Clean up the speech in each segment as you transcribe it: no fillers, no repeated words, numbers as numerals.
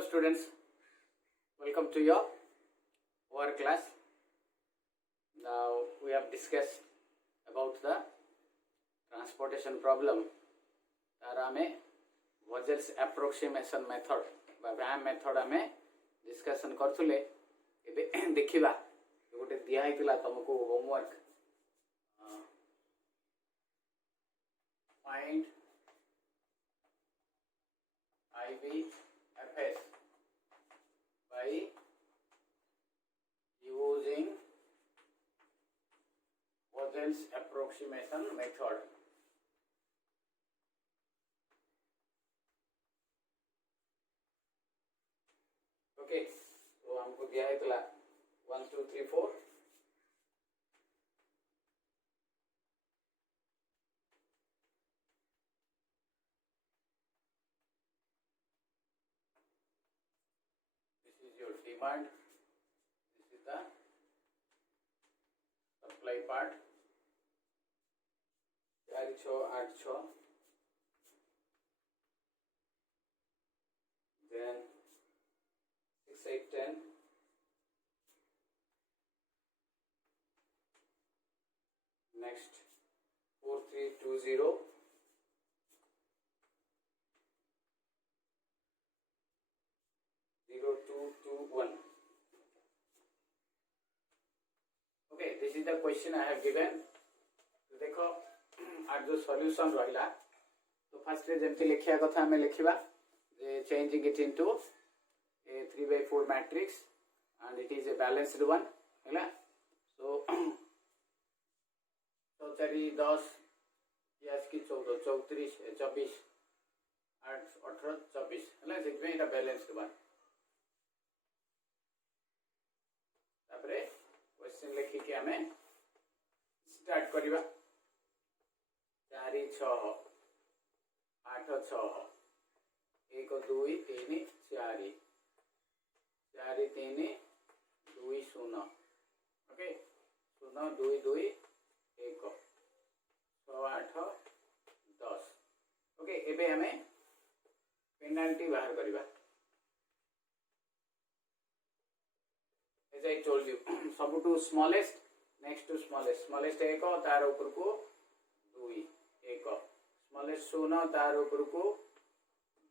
Hello students, welcome to your our class. Now we have discussed about the transportation problem. तार आमे Vogel's approximation method बा VAM method आमे discussion करथुले एबे देखिबा गोटे दिया हितला तुमको homework find IVFS by using Vogel's approximation method. Okay, तो हमको दिया है 1 2 3 4 your demand, this is the supply part, 4 6 8 6, then 6 8 10, next 4 3 2 0, 0 2 2 1. Okay, this is the question I have given. तो देखो आज जो सॉल्यूशन रहिला तो फर्स्ट रे जेमति लिखिया कथा हमें लिखिबा जे changing it into a 3/4 matrix and it is a balanced one हैला. सो 4 10 यास की 14 34 24 8 18 24 हैला सेट में एटा बैलेंस्ड वन. तापरे क्वेश्चन लिखिके हमें स्टार्ट करिबा 4 6 8 6 1 2 3 4 4 3 2 0. ओके 0 2 2 1 6 8 10. ओके एबे हमें पेनाल्टी बाहर करिबा. As I told you, सब to smallest next to smallest 1 तार ऊपर को 2 1 स्मॉलेस्ट 0 तार ऊपर को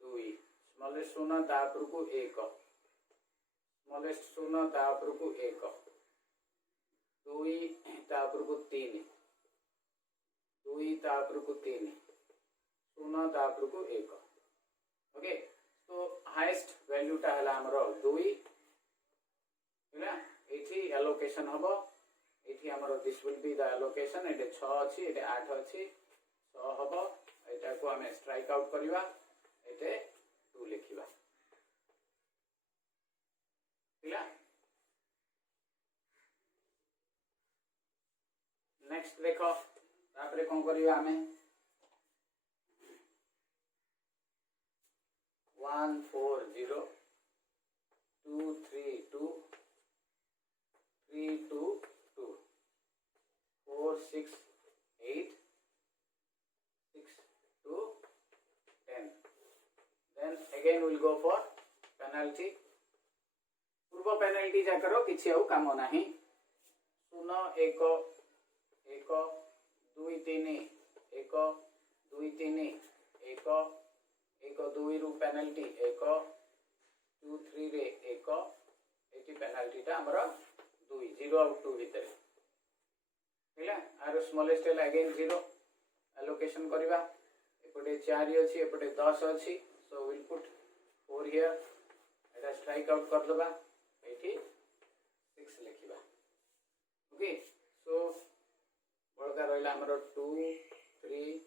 2 स्मॉलेस्ट 0 तार ऊपर को 1 स्मॉलेस्ट 0 तार ऊपर को 1 2 तार ऊपर को 3 2 तार ऊपर को 3 0 तार ऊपर को 1. ओके तो हाईएस्ट वैल्यू टा हला हमरो 2 एठी एलोकेशन हबो. एठी हमरो this will be the allocation. एटे 6 अछि एटे 8 अछि 6 हबो. एटा को हमें स्ट्राइक आउट करिवा. एटे 2 लिखिबा. ठीक नेक्स्ट देखो तापरे कोन करिवा हमें 1 4 0 2 3 2 3 2 2 4 6 8 6 2 10. Then again we'll go for penalty. पूर्व पेनल्टी जा करो किछि आउ काम नाही. 0 1 1 2 3 1 2 3 1 1 2 रु पेनल्टी 1 2 3 रे 1 एटी पेनल्टी टा हमरो 2 0 आउट 2 भीतर हैला. आरो स्मॉलेस्ट है अगेन 0 एलोकेशन करिवा. एपटे 4 अछि एपटे 10 अछि. So will put 4 here. Etah strike out कर दबा. एठी 6 लिखिबा. ओके सो बळका रहला हमरो 2 3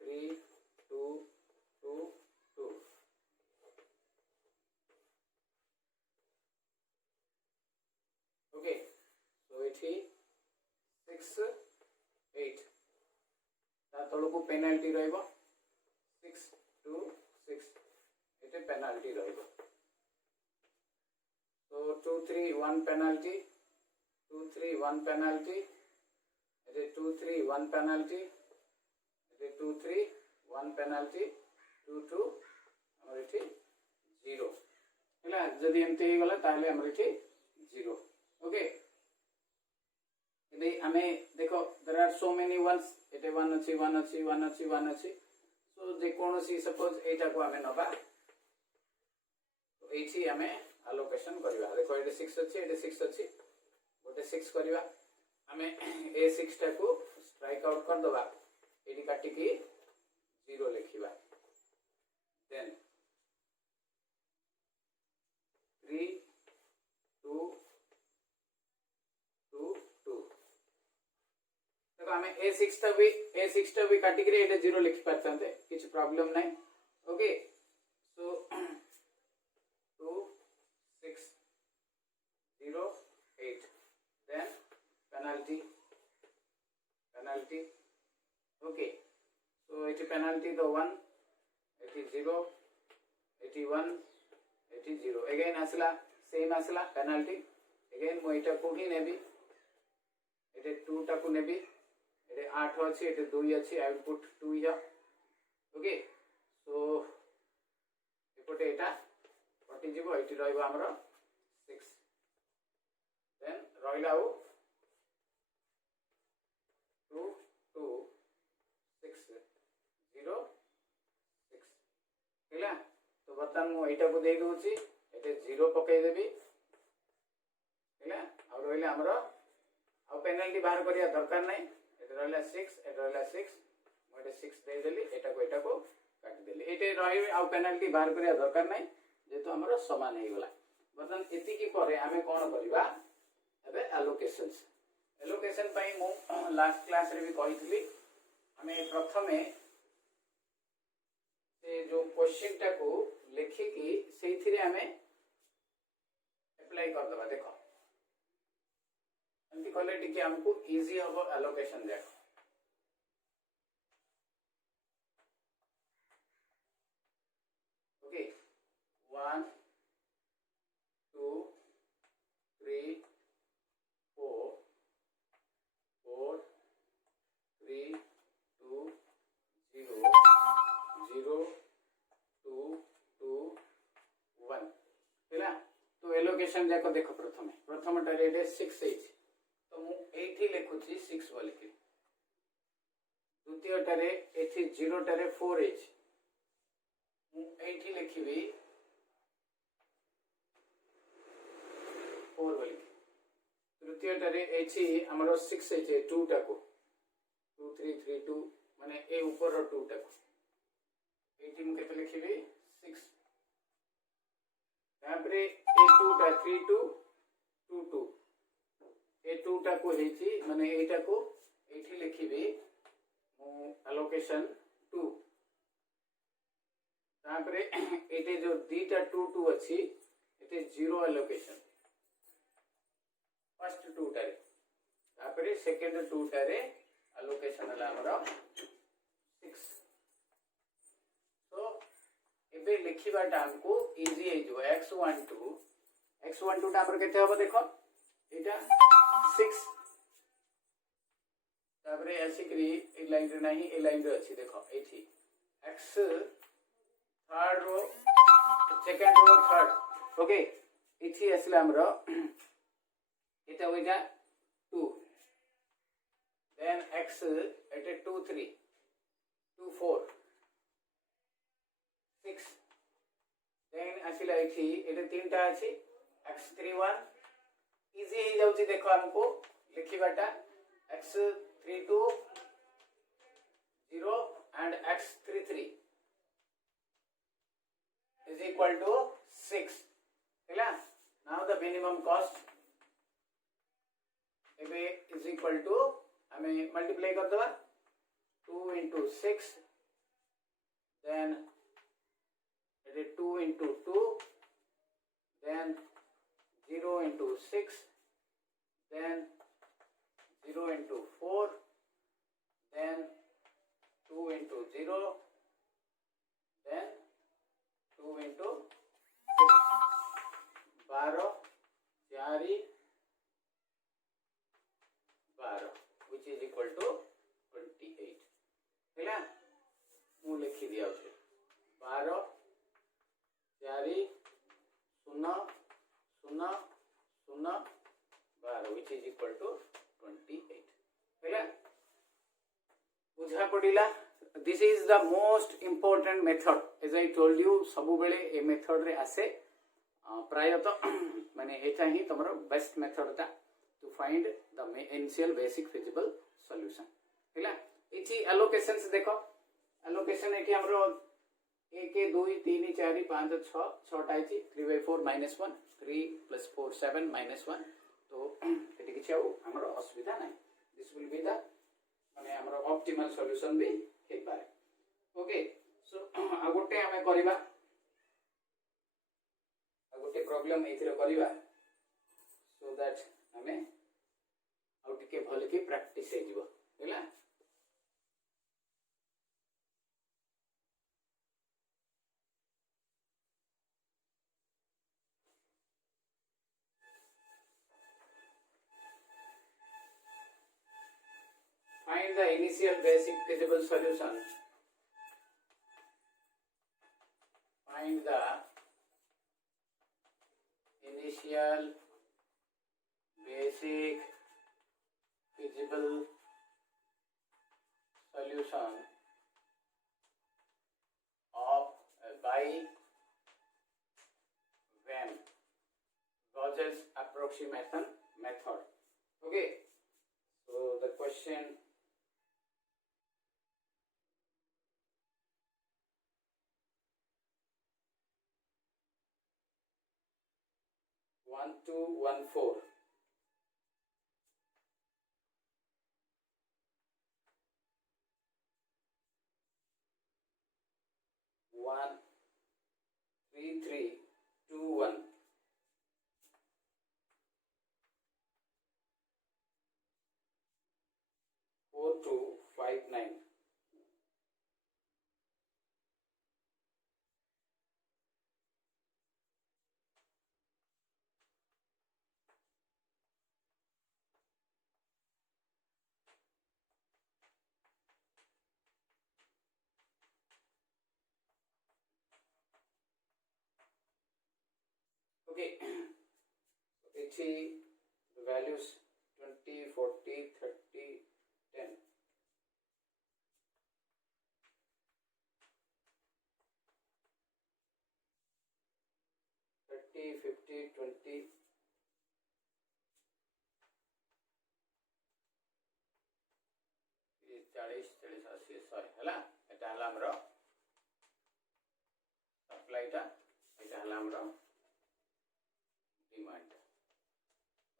3 2 2 2. ओके सो एठी 6 8 ता तळको पेनल्टी रहइबो 6 2 6 एटे पेनल्टी रहइबो. तो 2 3 1 पेनल्टी 2 3 1 पेनल्टी एटे 2 3 1 पेनल्टी एटे 2 3 1 पेनल्टी 2 2 हमर एठी 0 है. जदि एमती हो गला ताले हमर इठी 0 ओके इदे हमें देखो there are so many ones एटे 1 अछि 1 अछि 1 अछि 1 अछि सो जे कोनोसी सपोज एटा को हमें नबा तो एठी हमें एलोकेशन करबा देखो एटे 6 अछि एटे 6 अछि गोटे 6 करबा हमें ए 6 टा को स्ट्राइक आउट कर दबा एडी काटी की 0 लिखिबा देन 3 2 2 2 देखो हमें ए6 टा भी काटी के एटा 0 लिखि परछन्ते किछ प्रॉब्लम नै okay so 2 6 0 8 then penalty okay so it penalty the 1 it is 0 81 it is 0 again asla same asla penalty again mo eta को ही नेबी एटे 2 टा को नेबी एटे 8 अछि एटे 2 अछि I will put 2 here okay so एपटे एटा कटि जीवो एटी रहइबो हमरो 6 देन रहिला 2 2 6 0 6 हैला तो बर्तमान मु एटा को दे दोची एटे 0 पकई देबी हैला और रहिला हमरो आ पेनल्टी बाहर करिया दरकार नै एटे रहिला 6 एटे रहिला 6 मु एटे 6 दे देली एटा को काट देली एटे रहि आ पेनल्टी बाहर करिया दरकार नै जेतो हमरो समान हे गेला बर्तमान एति की परे हमें कोन करबा एबे एलोकेशन पाई मु लास्ट क्लास रे भी कहितली हमें प्रथमे से जो क्वेश्चन टा को लिखि की सेथिरे हमें अप्लाई कर दबा देखो एंती कहले टिके हमको इजी हो एलोकेशन देखो ओके 1 2 3 4 4 3 2 0 0 2 2 1 हैला तो एलोकेशन जाको देखो प्रथम टारे 6 है तो मु एठी लिखुची 6 बोली के द्वितीय टारे एठी 0 टारे 4 है मु एठी लिखिबी 4 बोली के तृतीय टारे एठी हमरो 6 है 2 टा को 2 3 3 2 माने ए ऊपर रो 2 टा को एठी मु केते लिखिबी 6 तापरे ए 2 टा 3 2 2 2 ए 2 टा को हेची माने एटा को एठी लिखिबी मु एलोकेशन 2 तापरे एटे जो दीटा 2 2 अछि एटे 0 एलोकेशन फर्स्ट 2 टारे तापरे सेकंड 2 टारे एलोकेशन हला हमरो 6 तो एबे लिखिबाटा हमको इजी है जो x12 टा हमर केते होबो देखो एटा 6 तापरे ऐसिकरी ए लाइन रे नाही ए लाइन रे अछि देखो एठी x third row second row third okay एठी असला हमरो एटा होइगा 2 देन x एटे 2 3 2 4 6 देन असला एठी एटे तीनटा अछि x31 इजी हे जाउची देखो हमको लिखिबाटा x32 0 and x33 is equal to 6 हैला now the minimum cost एबे is equal to हमें मल्टीप्लाई कर दबा 2 into 6 then it is 2 into 2 then 0 into 6 then 0 into 4 then 2 into 0 then 2 into 6 12 4 12 which is equal to 28 हैला मु लिखि दिया 12 4 0 शून्य शून्य 12 which is equal to 28 है बुझा पड़ा. This is the most important method as I told you. सब बेले ए मेथड रे आसे प्रायतः माने एटा ही तमरो बेस्ट मेथड ता to find the initial basic feasible solution हैला. एठी एलोकेशंस देखो. एलोकेशन एठी हमरो 1 2 3 4 5 6 6 आइची 3/4 -1 3 + 4 7 -1 तो एठी किछ हमरो असुविधा नाही. दिस विल बी द माने हमरो ऑप्टिमल सॉल्यूशन भी हे पारे. ओके सो आ गोटे हमें करबा आ गोटे प्रॉब्लम एथिरे करबा सो दैट हमें आ टिके भल की प्रैक्टिस हे जिवो हैला. Find the initial basic feasible solution. Find the initial basic feasible solution of by when Gauss's approximation method. Okay, so the question 1 2 1 4 1 3 3 2 1 4 2 5 9. Okay, so the values 20 40 30 10. Thirty, 50, 20, 40 40 80 100 हैला. एटा हला हमरो सप्लाईटा एटा हला हमरो डिमांड.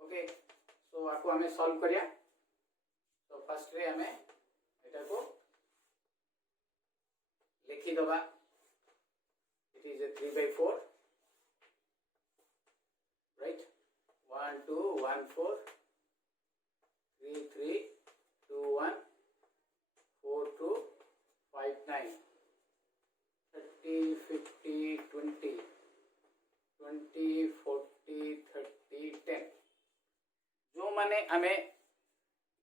ओके सो आको हमें solve करिया. तो first ray हमें एटा को लिखि दबा. It is a 3/4 right. 1 2 1 4 3 3 2 1 4 2 5 9 30 50 20 20 40 30 10. जो माने आमे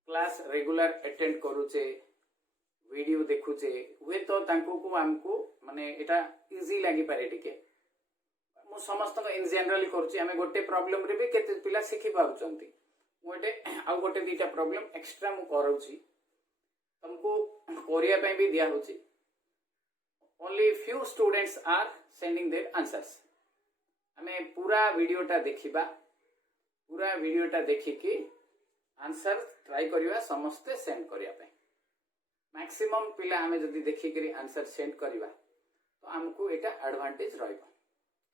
क्लास रेगुलर अटेंड करूचे वीडियो देखुचे हुए तो तांको को हमको माने एटा इजी लागि पारे टिके. मु समस्त इन जनरली करूची. आमे गोटे प्रॉब्लम रे भी केते पिला सिखि पाउचंती. मोटे आ गोटे दीटा प्रॉब्लम एक्स्ट्रा मु करूची तुमको कोरिया पे भी दिया होची. Only few students are sending their answers. हमें पूरा वीडियोटा देखिबा. पूरा वीडियोटा देखिकी आंसर ट्राई करिवा समस्ते सेंड करिया पे. मैक्सिमम पिला हमें जदी देखि करी आंसर सेंड करिवा तो हमको एटा एडवांटेज रहइबा.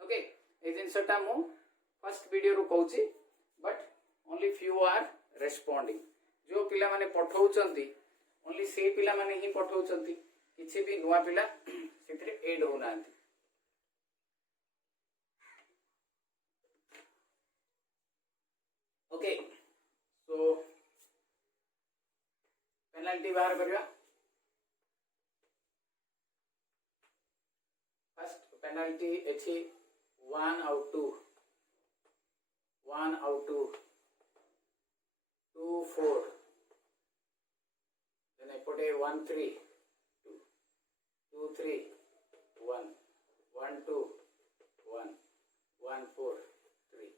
ओके ए जिंसटा मु फर्स्ट वीडियो रो कहूची but only few are responding. जो पिला माने पठाउचंती ओनली से पिला माने ही पठाउचंती. किछि भी नुवा पिला सेतरे ऐड होनांती. ओके सो पेनल्टी बाहर करिया. फर्स्ट पेनल्टी एठी 1 आउट 2 1 आउट 2 2 4 then एपटे 1 3 2 2 3 1 1 2 1 1 4 3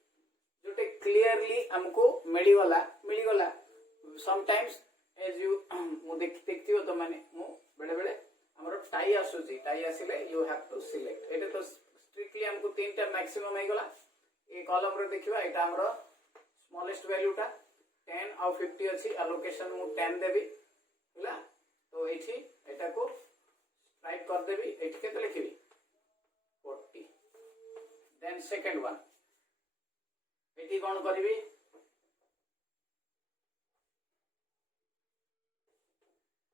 क्लियरली हमको मिलीगला समटाइम्स एज यू मु देखियो तो माने मु बेले बेले हमरो टाई आसुची टाई आसिले यू हैव टू सिलेक्ट एटा तो स्ट्रिक्टली हमको तीनटा मैक्सिमम हे गला ए कॉलम रे देखिबा एटा हमरो स्मॉलेस्ट वैल्यू टा 10 और 50 अछि एलोकेशन मु 10 देबी हला तो एठी एटा को राइट कर देबी एठी केते लिखिबी 40 देन सेकंड वन एठी कोन करबी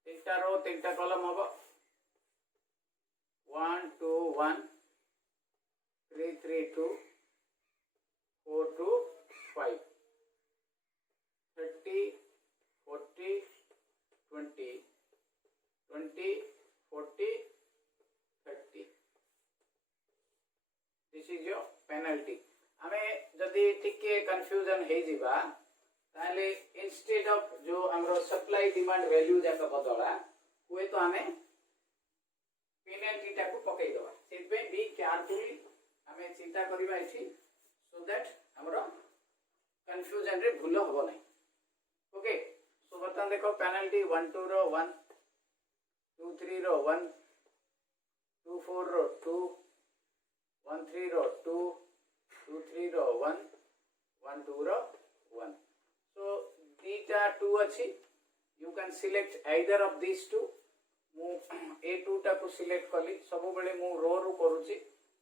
तीनटा रो तीनटा कॉलम हबो 1 2 1 3 3 2 4 2 5 30 40 20 20 40 30 दिस इज योर पेनल्टी आमे जदी टिके कंफ्यूजन हे जिबा ताले इंस्टेड ऑफ जो हमरो सप्लाई डिमांड वैल्यू जाक बदला हुए तो आमे पेनल्टी टा को पकई दवा सेबे बी केयरफुली आमे चिंता करिबा इछि सो दैट हमरो कंफ्यूजन रे भूल होबो नै ओके सो बता देखो पेनल्टी 1 2 रो 1 2 3 रो 1 2 4 रो 2 1 3 रो 2 2 3 रो 1 1 2 रो 1 so theta 2 अछि you can select either of these two मु a2 टा को सिलेक्ट कली सब बेले मु रो रो करूची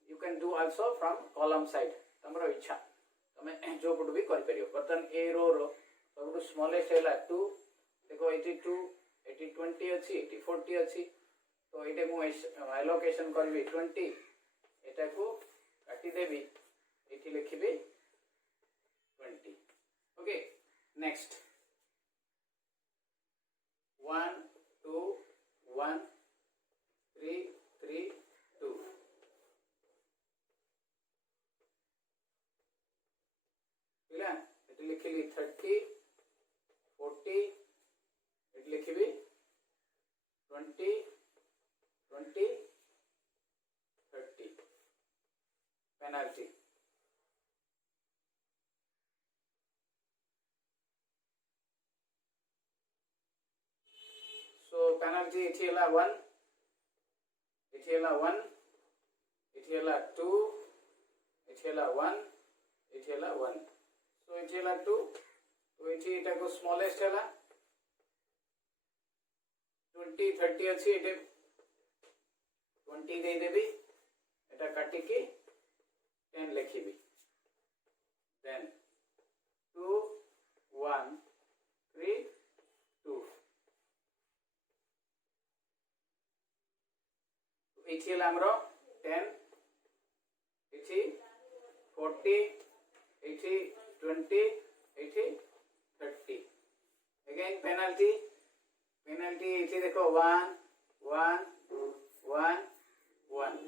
you can do also from column side तमरो इच्छा तमे जो पट भी कर परियो बर्तन a रो रो सब स्मॉलेस्ट हैला 2 देखो 82 80 20 अछि 80 40 अछि तो एटे मु एलोकेशन करबी 20 एटा को काटी देबी एठी लिखिबी 20 ओके नेक्स्ट 1 2 1 3 3 2 पिला एटी लिखिली 30 40 एटी लिखिबी 20 20 30 पेनल्टी so penalty एठी हला 1 एठी हला 1 एठी हला 2 एठी हला 1 एठी हला 1 so एठी हला 2 तो एठी एटा को स्मॉलेस्ट हला 20 30 अछि एटे 20 दे देबी एटा काटी के 10 लिखिबी then 2 1 3 2 एठी हला हमरो 10 एठी 40 एठी 20 एठी 30 again penalty एठी देखो 1 1 1 1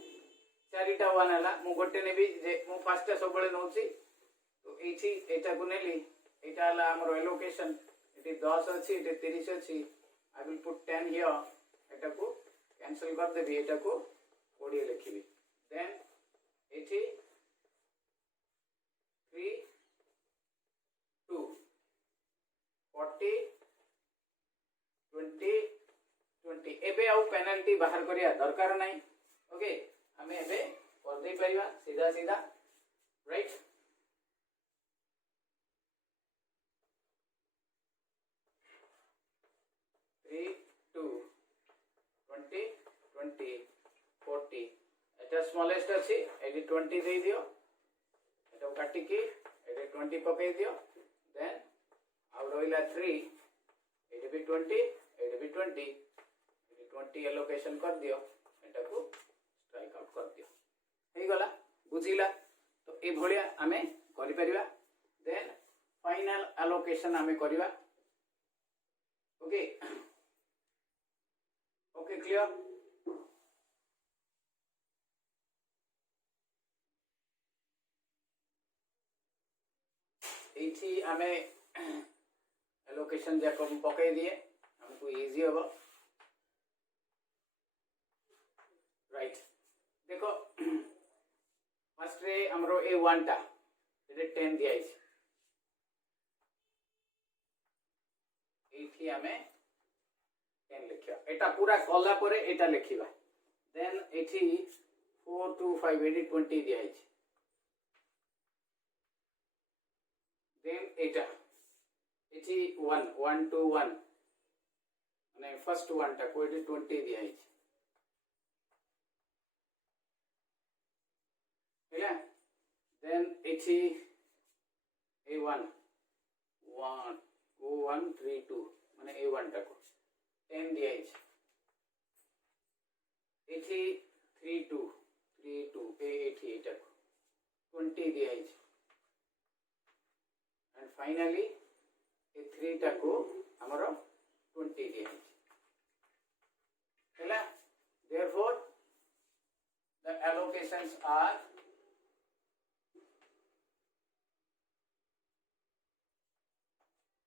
चारिटा 1 हला मु गोटे नेबी जे मु पांचटा सब बेले नउची तो एठी एटा को नेली एटा हला हमरो एलोकेशन एठी 10 अछि एठी 30 अछि आई विल पुट 10 हियर एटा को कैंसिल कर देबी एटा को 20 लिखिबी देन एठी 3 2 40 20 20 एबे आउ पेनल्टी बाहर करिया दरकार नै ओके हमें एबे कर दे परिबा सीधा सीधा right three to 20 20 40 Etah smallest अछि एडी 20 दे दियो एटा काटी के एडी 20 पके दियो देन आउ रोइला 3 एडी भी 20 एडी भी 20 एडी 20 एलोकेशन कर दियो एटा को स्ट्राइक आउट कर दियो हे गला बुझिला तो ए भलिया हमें करि परिबा देन फाइनल एलोकेशन हमें करिबा ओके ओके क्लियर एठी हमें एलोकेशन जाको पके दिए हमको इजी होबो राइट देखो फर्स्ट रे हमरो ए 1 टा एटे 10 दिया है एठी हमें 10 लिखिया एटा पूरा कला परे एटा लिखिबा देन एठी 4 2 5 एटी 20 दिया है देन एटा एठी 1 1 2 1 माने फर्स्ट वन टा को एठी 20 दिया है हैला देन एठी a1 1 1 3 2 माने a1 टा को 10 दिया है एठी 3 2 3 2 एठी एटा को 20 दिया है एंड फाइनली ए 3 टा को हमरो 20 दिया है हैला therefore the allocations are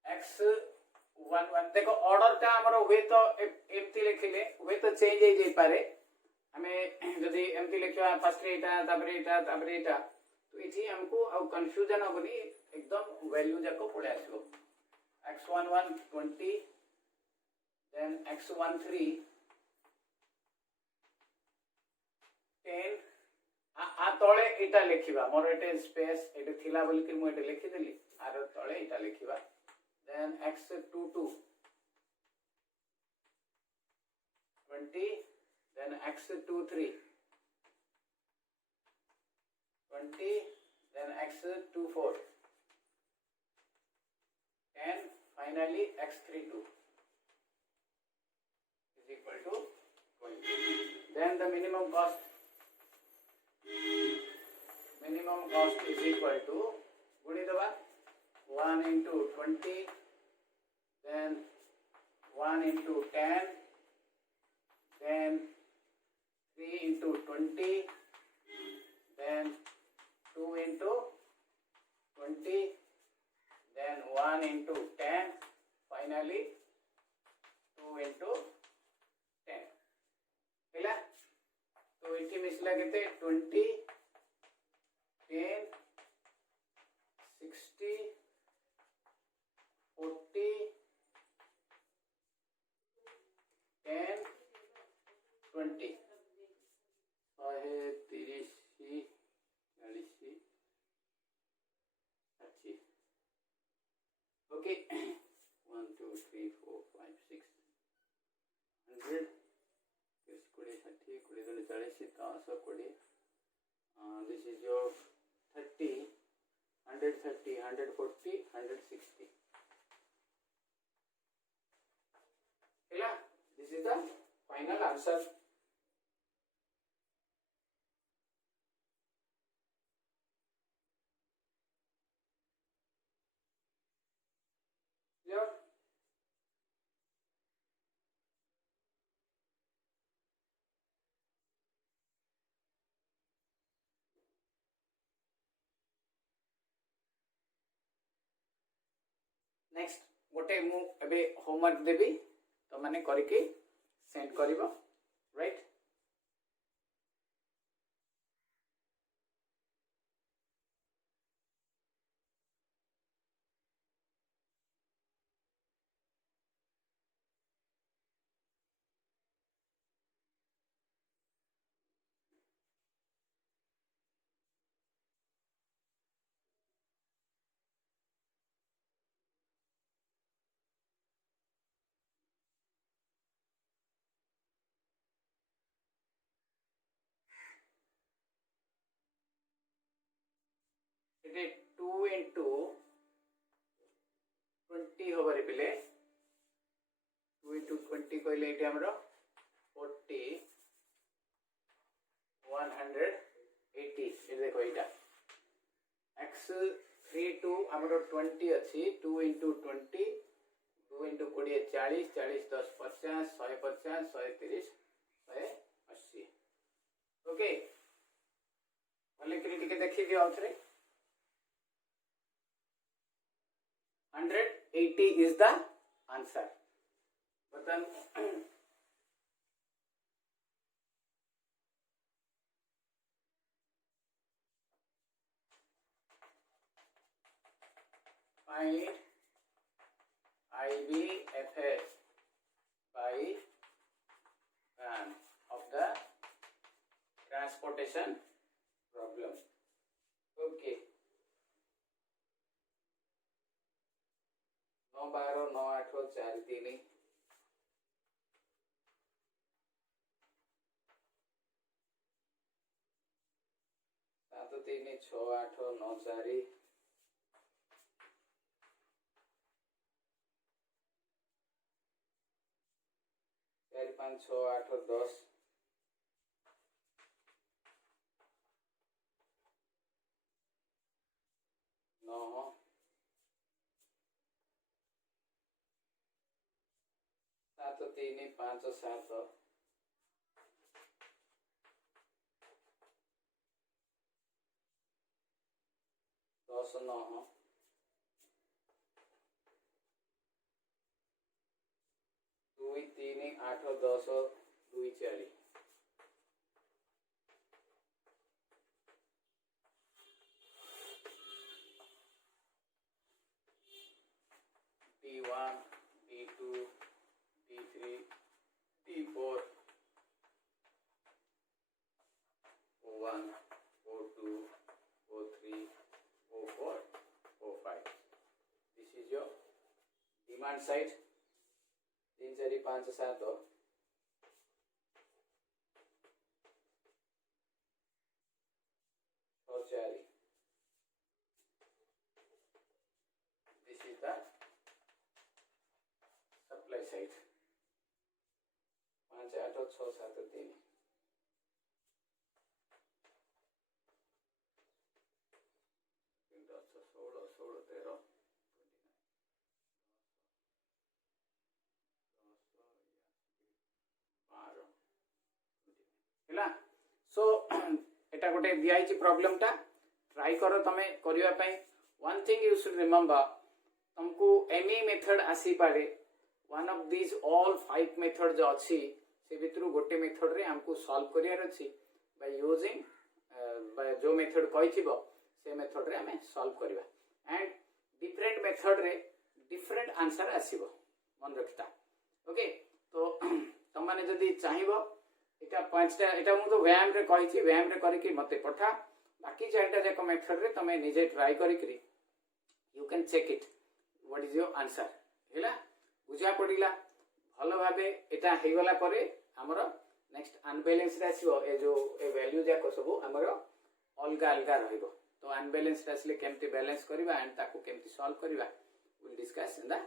x11 देखो ऑर्डर टा हमरो हुए तो एमती लिखिले हुए तो चेंज हो जाई पारे हमें जदी एमती लिखिया फर्स्ट एटा ताबरे एटा तो इठी हमको अब कंफ्यूजन होबनी एकदम वैल्यू जाको पड़े आसो x11 20 then x13 10 आ तळे एटा लिखिबा मोर एटे स्पेस एटे थिला बोली कि मु एटे लिखि देली आर तळे एटा लिखिबा then x22 20 then x23 20 then x24 and finally x32 is equal to 20 then the minimum cost is equal to गुणी दबा 1 into 20 then 1 into 10 then 3 into 20 then 2 into 20 then 1 into 10 finally 2 into 10 हैला तो इठी मिसला केते 20 10 60 40 10 20 30 40 80 okay 1 2 3 4 5 6 100 20 60 20 40 100 this is your 30 130 140 160 हैला this is the final answer clear next गोटे मु एबे homework देबी तो माने करके सेंड करिवो राइट इटे 2 into 20 होबारे पिले 2 into 20 कहले इटे हमरो 40 180 ये देखो इटा x32 हमरो 20 अछि 2 into 20 2 into 20 40 40 10 50 150 130 180 ओके भले क्रिटिक देखि दियो आउथरे 180 is the answer. But then find IBFS by of the transportation problem. Okay. 9 12 9 8 4 3 7 3 6 8 9 4 4 5 6 8 10 9 7 3 5 7 10 9 2 3 8 10 2 4 D1 D2 D3 D4 O1 O2 O3 O4 O5. This is your demand side. 3 4 5 7 6 4. This is the supply side. 5 8 6 7 3 16 16 13 ହେଲା। सो एटा गोटे दिखाई problem टा try करो तमे करिया पई। One thing you should remember, तुमको any method आसी पारे। One of this all 5 method जो अच्छी से भितर गोटे मेथड रे हमको सॉल्व करियार अछि बाय यूजिंग बाय जो मेथड कहिथिबो से मेथड रे हमें सॉल्व करबा। एंड डिफरेंट मेथड रे डिफरेंट आंसर आसीबो, मन रखता। ओके, तो तुम माने जदी चाहिबो एटा पांचटा एटा मु तो व्यायाम रे कहिछि, व्यायाम रे करके मते पठा। बाकी चारटा जाक मेथड रे तमे निजे ट्राई करिकरी you can check it what is your answer. हैला बुझा पड़िला भलो भाबे। एटा हेगला परे हमरो नेक्स्ट अनबैलेंस रे आसीबो। ए जो ए वैल्यू जाक सब हमरो अलगा अलगा रहइबो। तो अनबैलेंस रे आसले केमति बैलेंस करबा एंड ताको केमति सॉल्व करबा विल डिस्कस इन द